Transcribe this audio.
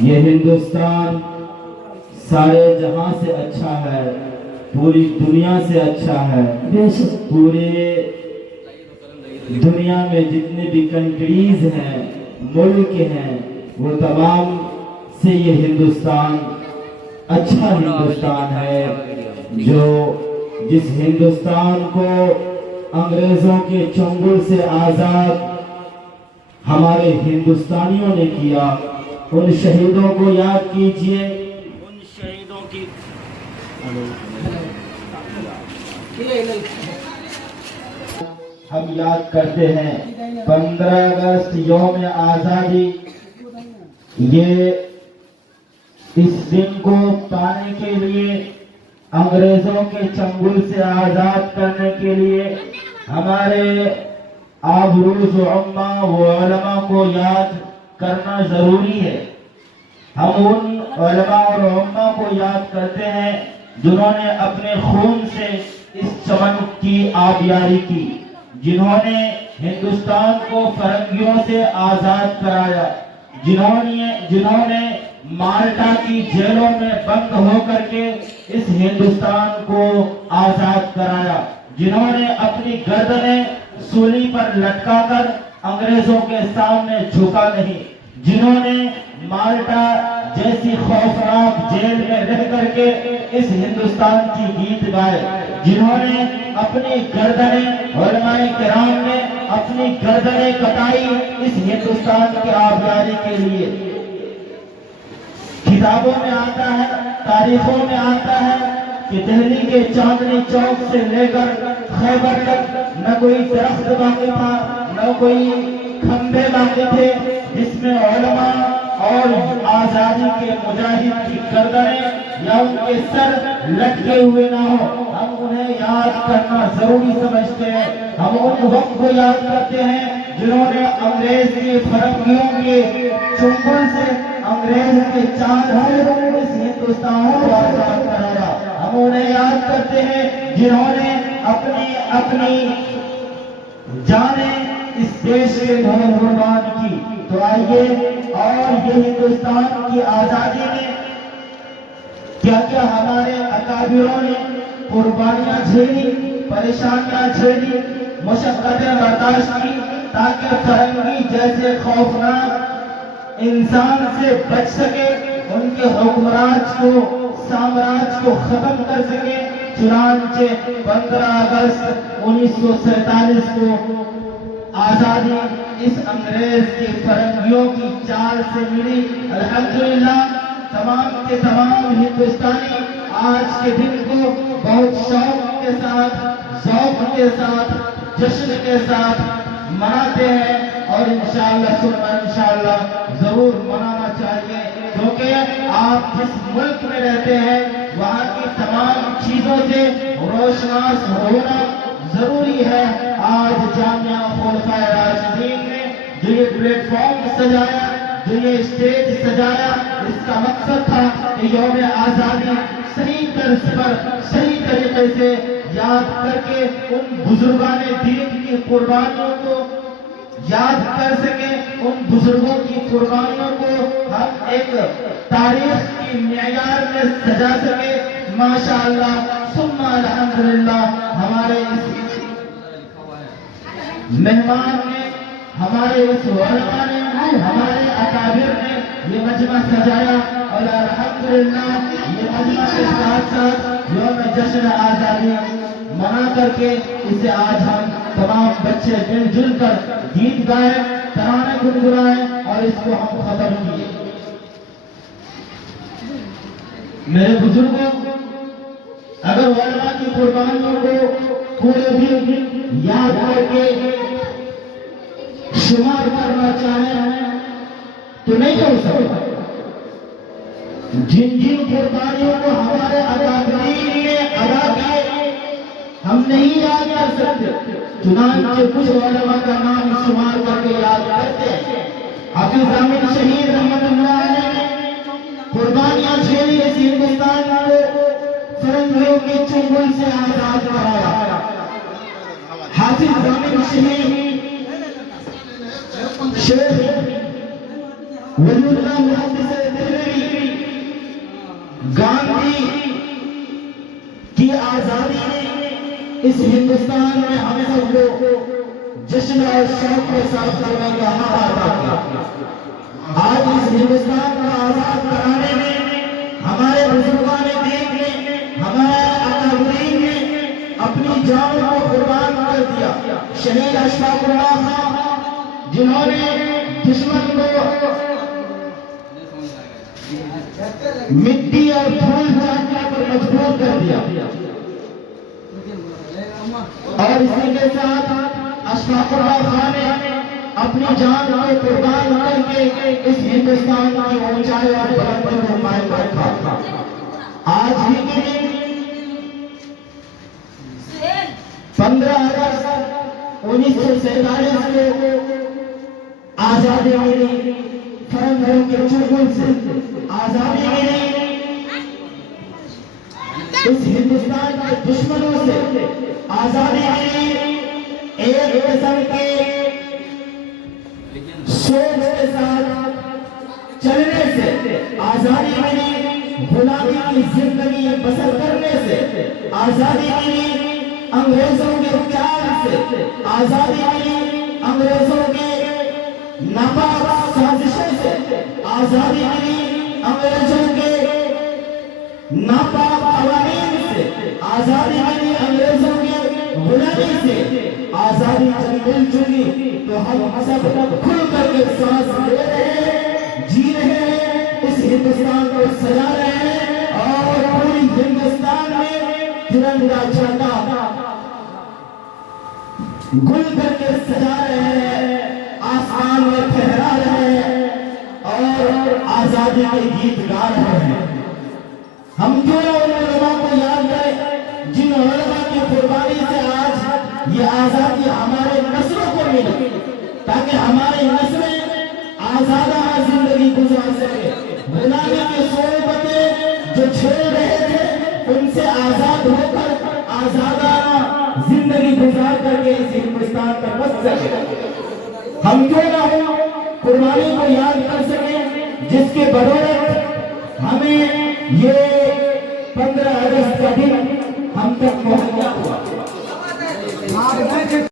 یہ ہندوستان سارے جہاں سے اچھا ہے، پوری دنیا سے اچھا ہے۔ پورے دنیا میں جتنے بھی کنٹریز ہیں، ملک ہیں، وہ تمام سے یہ ہندوستان اچھا ہندوستان ہے، جس ہندوستان کو انگریزوں کے چنگل سے آزاد ہمارے ہندوستانیوں نے کیا۔ ان شہیدوں کو یاد کیجئے، ان شہیدوں کی ہم یاد کرتے ہیں 15 اگست یوم آزادی۔ یہ اس دن کو پانے کے لیے، انگریزوں کے چنگل سے آزاد کرنے کے لیے ہمارے آبروز عمہ و علماء کو یاد کرنا ضروری ہے۔ ہم ان علماء اور عمہ کو یاد کرتے ہیں جنہوں نے اپنے خون سے اس چمن کی آبیاری کی، جنہوں نے ہندوستان کو فرنگیوں سے آزاد کرایا، جنہوں نے مالٹا کی جیلوں میں بند ہو کر کے اس ہندوستان کو آزاد کرایا، جنہوں نے اپنی گردنیں سولی پر لٹکا کر انگریزوں کے سامنے جھکا نہیں، جنہوں نے مالٹا جیسی خوفناک جیل میں رہ کر کے اس ہندوستان کی گیت گائے، جنہوں نے اپنی گردنیں، علماء کرام نے اپنی گردنیں کٹائی اس ہندوستان کی آبیاری کے لیے۔ کتابوں میں آتا ہے، تاریخوں میں آتا ہے کہ دہلی کے چاندنی چوک سے لے کر خیبر تک نہ کوئی درخت باقی تھا، نہ کوئی کھمبے باقی تھے جس میں علماء اور آزادی کے مجاہد کی گردنیں یا ان کے سر لٹکے ہوئے نہ ہو۔ ہم انہیں یاد کرنا ضروری سمجھتے ہیں۔ ہم ان وقت کو یاد کرتے ہیں جنہوں نے انگریز کے فرنگیوں کے چنگل سے، انگریز کے چاند سے اس ہندوستان کو آزاد کرایا۔ ہم انہیں یاد کرتے ہیں جنہوں نے اپنی جانیں اس دیش کے لیے قربان کی۔ تو آئیے، اور یہ ہندوستان کی آزادی میں کیا کیا ہمارے اکابروں نے قربانیاں جھیلی، پریشانیاں جھیلی، مشقتیں برداشت کی، تاکہ فرنگی جیسے خوفناک انسان سے بچ سکے، ان کے حکمراج کو، سامراج کو ختم کر سکے۔ چنانچہ 15 اگست 1947 کو آزادی اس انگریز کی فرنگیوں کی چال سے ملی۔ الحمدللہ تمام کے تمام ہندوستانی آج کے دن کو بہت شوق کے ساتھ، ذوق کے ساتھ، جشن کے ساتھ مناتے ہیں، اور انشاءاللہ ضرور منانا چاہیے، کیونکہ آپ جس ملک میں رہتے ہیں وہاں کی تمام چیزوں سے روشناس ہونا ضروری ہے۔ آج جامعہ خلفائے راشدین نے جو یہ پلیٹ فارم سجایا، جو یہ اسٹیج سجایا، اس کا مقصد تھا کہ یوم آزادی صحیح طرز پر، صحیح طریقے سے یاد کر کے ان بزرگان دین کی قربانیوں کو یاد کر سکے، ان بزرگوں کی قربانیوں کو ہم ایک تاریخ کی معیار میں سجا سکے۔ ماشاءاللہ ثم الحمدللہ ہمارے اس مہمان نے، ہمارے اس علماء نے، ہمارے اکابر نے یہ مجمع سجایا، اور الحمدللہ یہ مجمع کے ساتھ ساتھ یوم جشن آزادی منا کر کے اسے آج ہم تمام بچے مل جل کر گیت گائے، ترانے گنگنائے، اور اس کو ہم ختم کیے۔ میرے بزرگوں، اگر علماء کی قربانیوں کو پورے دن یاد کر کے شمار کرنا چاہیں تو نہیں ہو سکتا۔ جن جن قربانیوں کو ہمارے اکابرین نے ادا کیا ہم نہیں یاد کر سکتے، چنانچہ کچھ علماء کا نام شمار کر کے یاد کرتے ہیں۔ حافظ امین شہید رحمت اللہ علیہ نے قربانیاں جھیلی، اس ہندوستان کو فرنگیوں کے چنگل سے آزاد کرایا۔ حافظ امین شہید شیخ ولی اللہ محدث گاندھی کی آزادی نے اس ہندوستان میں ہم سب کو جشن اور شوق کے ساتھ کرنے کا حق عطا کیا. آج اس ہندوستان کو آزاد کرانے میں ہمارے بزرگان دین نے، ہمارے اکابرین نے اپنی جان کو قربان کر دیا. شہید اشفاق اللہ خان جنہوں نے دشمن کو مٹی اور پھول چاٹنے پر مجبور کر دیا، اور اسی کے ساتھ اشفاق اللہ خان نے اپنی جان کو قربان کر کے اس ہندوستان کی اونچائی اور بلندی کو قائم رکھا. آج ہی کے دن 15 اگست 1947 کو آزادی ملی. فرنگوں کے چنگل سے آزادی ملی. اس ہندوستان کے دشمنوں سے آزادی ملی. ایک قسم کے سوچ کے ساتھ چلنے سے آزادی ملی. غلامی کی زندگی بسر کرنے سے آزادی ملی. انگریزوں کے چال سے آزادی ملی. انگریزوں کے ناپاک سازشوں سے آزادی ملی. انگریزوں کے ناپاک قوانین سے آزادی ملی. انگریزوں کے غلامی سے آزادی جب مل چکی تو ہم سب کھل کر کے سانس لے رہے ہیں، جی رہے ہیں، اس ہندوستان کو سجا رہے ہیں، اور پوری ہندوستان میں ترنگا جھنڈا گل کر کے سجا رہے ہیں، آسمان میں پھہرا رہے ہیں، اور آزادی کے گیت گا رہے ہیں. ہم کیوں نہ ان علماء کو یاد کریں جن علماء کی قربانی سے آج یہ آزادی ہمارے نسلوں کو ملی، تاکہ ہماری نسلیں آزادانہ زندگی گزار سکے. غلامی کی صحبتیں جو چھوڑ رہے تھے ان سے آزاد ہو کر آزادانہ زندگی گزار کر کے اس ہندوستان کا بس سکے. ہم کیوں نہ ہو قربانی کو یاد کر سکیں جس کے بدولت ہمیں یہ 15 اگست کا دن ہم تک پہنچا.